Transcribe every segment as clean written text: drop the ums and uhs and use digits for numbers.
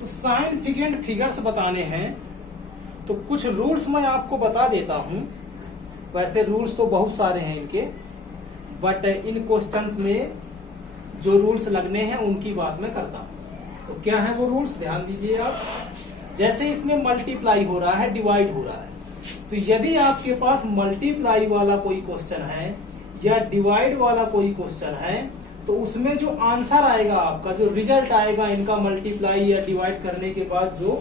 तो sign फिगेंट figures बताने हैं तो कुछ रूल्स मैं आपको बता देता हूं। वैसे रूल्स तो बहुत सारे हैं इनके, बट इन क्वेश्चंस में जो रूल्स लगने हैं उनकी बात मैं करता हूं। तो क्या है वो रूल्स, ध्यान दीजिए आप। जैसे इसमें मल्टीप्लाई हो रहा है, डिवाइड हो रहा है, तो यदि आपके पास मल्टीप्लाई वाला कोई क्वेश्चन है या डिवाइड वाला कोई क्वेश्चन है तो उसमें जो आंसर आएगा आपका, जो रिजल्ट आएगा इनका मल्टीप्लाई या डिवाइड करने के बाद जो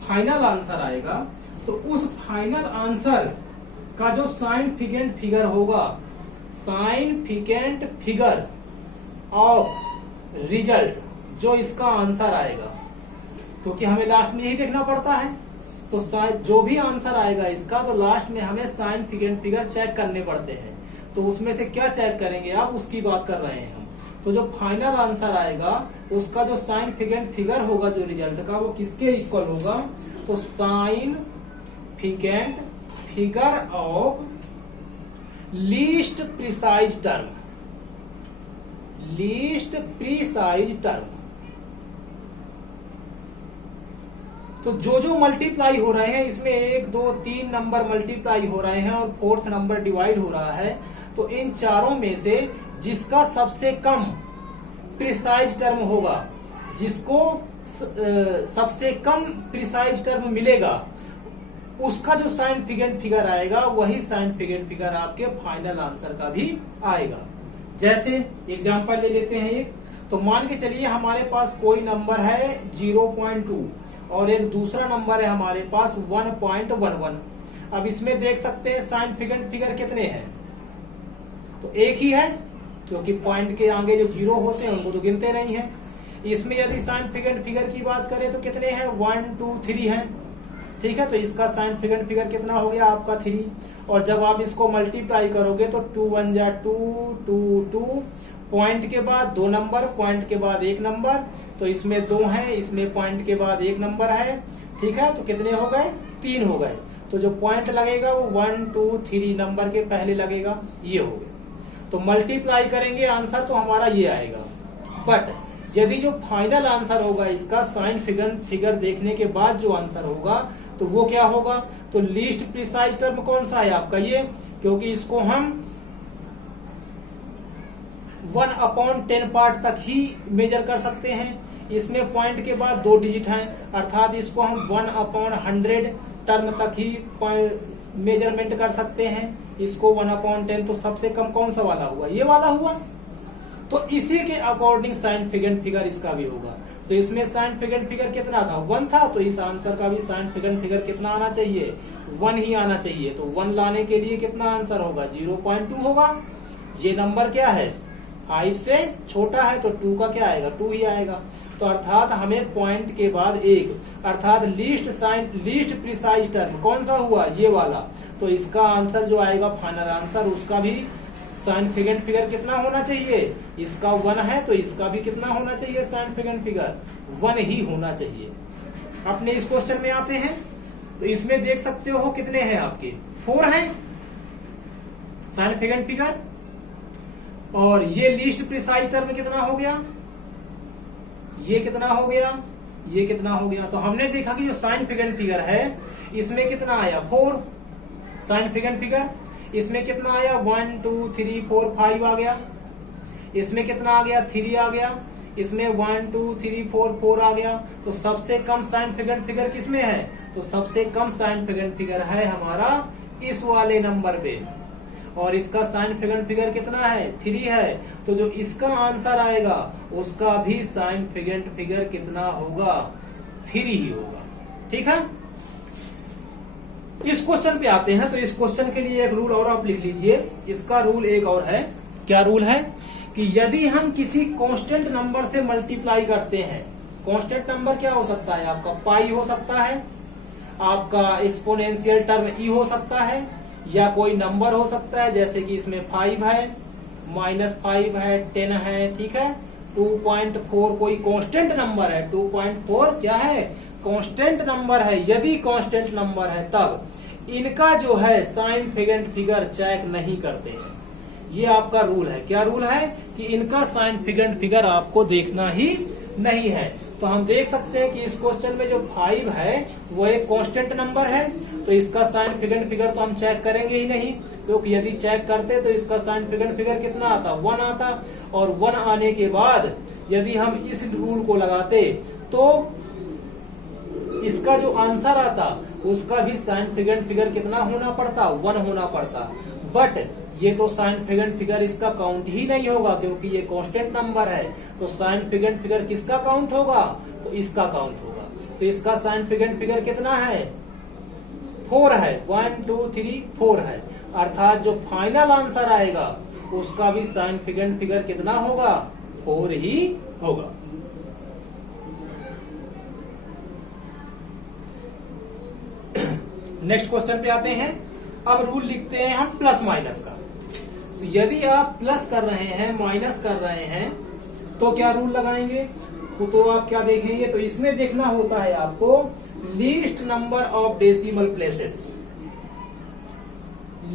फाइनल आंसर आएगा, तो उस फाइनल आंसर का जो साइन फिगेंट फिगर होगा, साइन फिगेंट फिगर ऑफ रिजल्ट, जो इसका आंसर आएगा, क्योंकि हमें लास्ट में यही देखना पड़ता है, तो जो भी आंसर आएगा इसका, तो लास्ट में हमें साइन फिगेंट फिगर चेक करने पड़ते हैं। तो उसमें से क्या चेक करेंगे आप, उसकी बात कर रहे हैं हम। तो जो फाइनल आंसर आएगा उसका जो साइन फिगेंट फिगर होगा, जो रिजल्ट का, वो किसके इक्वल होगा, तो significant figure of least precise term, least precise term. तो जो मल्टीप्लाई हो रहे हैं इसमें 1 2 3 नंबर मल्टीप्लाई हो रहे हैं और 4th नंबर डिवाइड हो रहा है, तो इन चारों में से जिसका सबसे कम प्रिसाइज टर्म होगा, जिसको सबसे कम प्रिसाइज टर्म मिलेगा, उसका जो साइन फिगेंट फिगर आएगा वही साइन फिगेंट फिगर आपके फाइनल आंसर का भी आएगा। जैसे एग्जांपल ले लेते हैं एक, तो मान के चलिए हमारे पास कोई नंबर है 0.2 और एक दूसरा नंबर है हमारे पास 1.11। अब इसमें देख सकते हैं साइन फिगेंट फिगर कितने हैं, तो एक ही है, क्योंकि पॉइंट के आगे जो 0 होते हैं उनको तो गिनते नहीं है। इसमें यदि साइन फिगेंट फिगर की बात करें तो कितने हैं, 1 2 3 हैं, ठीक है। तो इसका साइन फिगेंट फिगर कितना हो गया आपका 3, और जब आप इसको मल्टीप्लाई करोगे तो 2 1 जा 2 2 2, पॉइंट के बाद 2 नंबर, पॉइंट के बाद 1 नंबर, तो इसमें 2 है, इसमें पॉइंट के बाद 1 नंबर है, ठीक है। तो कितने हो गए, 3 हो गए। तो जो पॉइंट लगेगा वो 1 2 3 नंबर के पहले लगेगा, ये हो गया। तो मल्टीप्लाई करेंगे आंसर तो हमारा ये आएगा। बट यदि जो फाइनल आंसर होगा इसका साइन फिगर देखने के बाद जो आंसर होगा तो वो क्या होगा, तो लीस्ट प्रिसाइज टर्म कौन सा है आपका, ये, क्योंकि इसको हम 1/10 पार्ट तक ही मेजर कर सकते हैं। इसमें पॉइंट के बाद 2 डिजिट हैं, अर्थात इसको हम 1/100 टर्म तक ही मेजरमेंट कर सकते हैं। इसको 1/10, तो सबसे कम कौन सा वाला हुआ, ये वाला हुआ। तो इसी के अकॉर्डिंग साइन फिगेंट फिगर इसका भी होगा। तो इसमें साइन फिगेंट फिगर कितना था, 1 था, तो इस आंसर का भी साइन फिगेंट फिगर कितना आना चाहिए, 1 ही आना चाहिए। तो 1 लाने के लिए कितना आंसर होगा, 0.2 होगा। ये नंबर क्या है, 5 से छोटा है, तो 2 का क्या आएगा, 2 ही आएगा। तो अर्थात हमें पॉइंट के बाद 1, अर्थात लीस्ट प्रिसाइज टर्म कौन सा हुआ, ये वाला। तो इसका आंसर जो आएगा फाइनल आंसर, उसका भी साइन फिगेंट फिगर कितना होना चाहिए, इसका 1 है, तो इसका भी कितना होना चाहिए साइन फिगेंट फिगर, 1 ही होना चाहिए। अपने इस क्वेश्चन में आते हैं, तो इसमें देख सकते हो कितने हैं आपके, 4 हैं साइन फिगेंट फिगर, और ये लीस्ट प्रिसाइज टर्म कितना हो गया, ये कितना हो गया, ये कितना हो गया। तो हमने देखा कि जो साइन फिगेंट फिगर है इसमें कितना आया, 4 साइन फिगेंट फिगर। इसमें कितना आया, 1 2 3 4 5 आ गया। इसमें कितना आ गया, 3 आ गया। इसमें 1 2 3 4 4 आ गया। तो सबसे कम साइन फिगेंट फिगर किसमें है, तो सबसे कम साइन फिगेंट फिगर है हमारा इस वाले नंबर पे, और इसका साइन फिगेंट फिगर कितना है, 3 है। तो जो इसका आंसर आएगा उसका भी साइन फिगेंट फिगर कितना होगा, 3 ही होगा, ठीक है। इस क्वेश्चन पे आते हैं, तो इस क्वेश्चन के लिए एक रूल और आप लिख लीजिए। इसका रूल एक और है, क्या रूल है, कि यदि हम किसी कांस्टेंट नंबर से मल्टीप्लाई करते हैं, कांस्टेंट नंबर क्या हो सकता है आपका, पाई हो सकता है, आपका एक्सपोनेंशियल टर्म ई हो सकता है, या कोई नंबर हो सकता है, जैसे कि इसमें 5 है, -5 है, 10 है, ठीक है, 2.4 कोई कांस्टेंट नंबर है, 2.4 क्या है, कांस्टेंट नंबर है। यदि कांस्टेंट नंबर है तब इनका जो है साइन फिगेंट फिगर चेक नहीं करते हैं। ये आपका रूल है, क्या रूल है, कि इनका साइन फिगेंट फिगर आपको देखना ही नहीं है। तो हम देख सकते हैं कि इस क्वेश्चन में जो 5 है वो एक कांस्टेंट नंबर है, तो इसका साइन फिगर फिगर तो हम चेक करेंगे ही नहीं, क्योंकि यदि चेक करते तो इसका साइन फिगर कितना आता, 1 आता, और 1 आने के बाद यदि हम इस रूल को लगाते तो इसका जो आंसर आता उसका भी साइन फिगर कितना होना पड़ता, 1 होना पड़ता। बट ये तो साइन फिगर इसका काउंट ही नहीं होगा, क्योंकि ये कांस्टेंट नंबर है, तो साइन फिगर किसका काउंट होगा, तो इसका काउंट होगा। तो इसका साइन फिगर कितना है, 4 है, 1 2 3 4 है, अर्थात जो फाइनल आंसर आएगा उसका भी साइन फिगर कितना होगा, 4 ही होगा। नेक्स्ट क्वेश्चन पे आते हैं। अब रूल लिखते हैं हम प्लस माइनस का। तो यदि आप प्लस कर रहे हैं, माइनस कर रहे हैं, तो क्या रूल लगाएंगे, तो आप क्या देखेंगे, तो इसमें देखना होता है आपको least number of decimal places,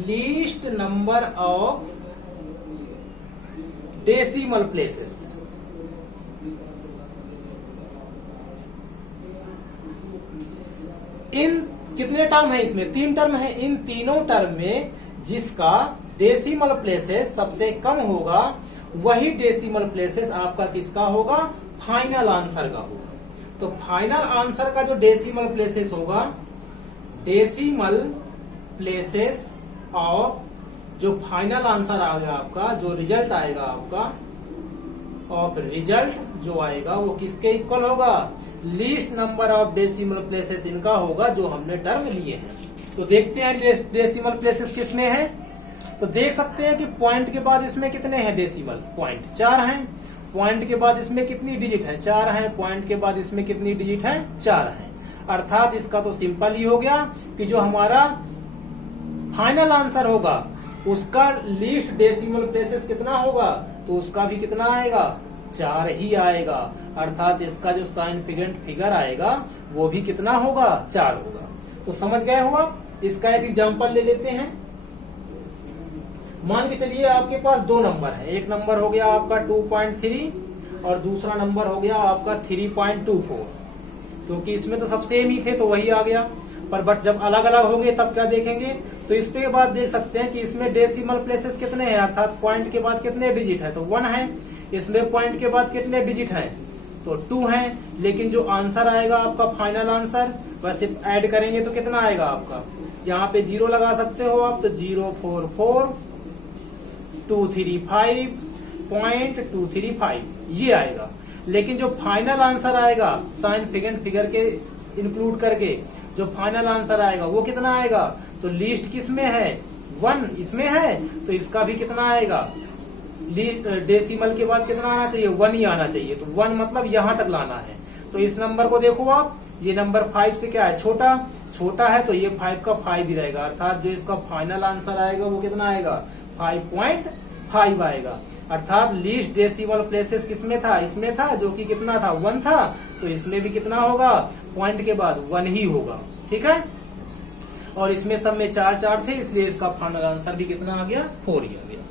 least number of decimal places. इन कितने टर्म है, इसमें 3 टर्म है, इन तीनों टर्म में जिसका डेसिमल प्लेसेस सबसे कम होगा वही डेसिमल प्लेसेस आपका किसका होगा, फाइनल आंसर का होगा। तो फाइनल आंसर का जो डेसिमल प्लेसेस होगा, डेसिमल प्लेसेस ऑफ जो फाइनल आंसर आएगा आपका, जो रिजल्ट आएगा आपका, ऑफ रिजल्ट जो आएगा वो किसके इक्वल होगा, least number of decimal places इनका होगा जो हमने टर्म लिए हैं। तो देखते हैं डेसिमल प्लेसेस किसमें है। तो देख सकते हैं कि पॉइंट के बाद इसमें कितने हैं डेसिमल, पॉइंट 4 हैं, पॉइंट के बाद इसमें कितनी डिजिट है, 4 हैं, पॉइंट के बाद इसमें कितनी डिजिट है, 4 हैं। अर्थात इसका तो सिंपल ही हो गया कि जो हमारा फाइनल आंसर होगा उसका लीस्ट डेसिमल प्लेसेस कितना होगा, तो उसका भी कितना आएगा, 4 ही आएगा। अर्थात इसका जो साइन फिगर आएगा वो भी कितना होगा, 4 होगा। तो समझ गए हो आप। इसका एक एग्जांपल ले लेते हैं। मान के चलिए आपके पास 2 नंबर है, एक नंबर हो गया आपका 2.3 और दूसरा नंबर हो गया आपका 3.24, क्योंकि इसमें तो सब सेम ही थे तो वही आ गया। पर बट जब अलग अलग होंगे तब क्या देखेंगे, तो इस पे बाद देख सकते हैं कि इसमें डेसिमल प्लेसेस कितने हैं, अर्थात पॉइंट के बाद कितने डिजिट है, तो 1 है। इसमें पॉइंट के बाद कितने डिजिट हैं, तो 2 हैं। लेकिन जो आंसर आएगा आपका फाइनल आंसर, वैसे ऐड करेंगे तो कितना आएगा आपका, यहाँ पे 0 लगा सकते हो आप, तो 044,235.235 ये आएगा। लेकिन जो फाइनल आंसर आएगा साइन फिगर के इंक्लूड करके जो फाइनल आंसर आएगा वो कितना आएगा, तो लीस्ट किस में है, 1 इसमें है, तो इसका भी कितना आएगा, डेसिमल के बाद कितना आना चाहिए, 1 ही आना चाहिए। तो 1 मतलब यहां तक लाना है। तो इस नंबर को देखो आप, ये नंबर 5 से क्या है, छोटा है, तो ये 5 का 5 ही रहेगा। अर्थात जो इसका फाइनल आंसर आएगा वो कितना आएगा, 5.5 आएगा। अर्थात लीस्ट डेसिमल प्लेसेस किसमें था, इसमें था, जो कि कितना था, 1 था, तो इसमें भी कितना होगा, पॉइंट के बाद 1 ही होगा। ठीक है। और इसमें सब में 4 थे, इसलिए इसका फाइनल आंसर भी कितना आ गया, 4 ही आ गया।